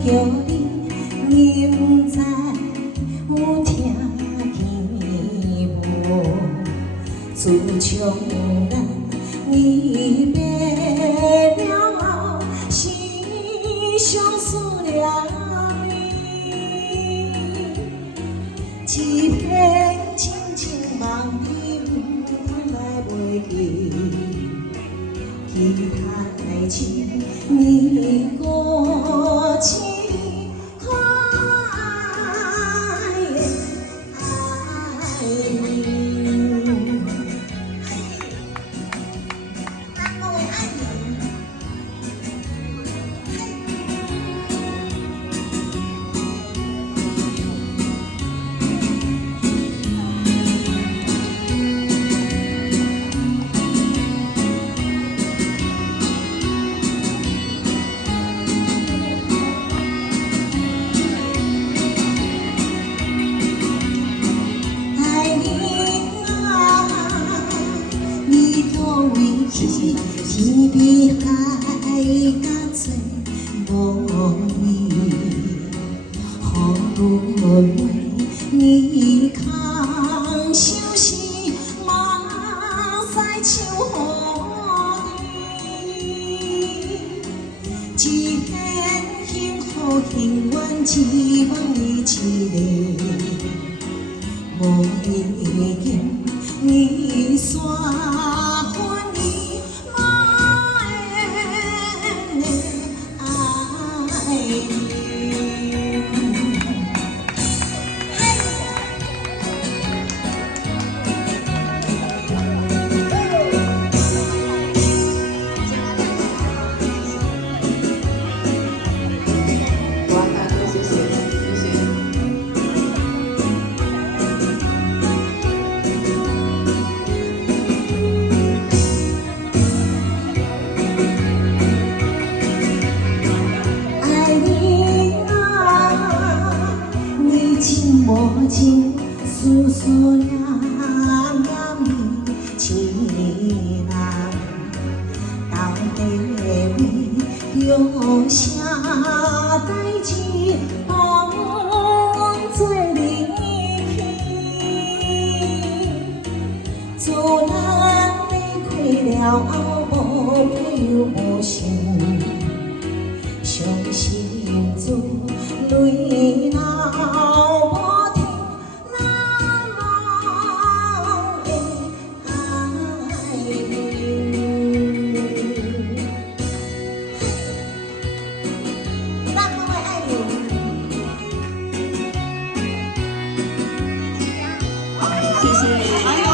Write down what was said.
叫你，你不知有听见无？自从咱离别了后，时常思念你，一片情情梦里来袂记，期待情你过期。 天比海较多无味，雨落你空相思，马赛唱予你，一片幸福幸愿，只望你一个，无意间你煞还你。 情无情，丝丝ramram情人，到底为着啥代志，放阮做离去？自咱离开了后，无配又无想，伤心珠泪流。 谢谢。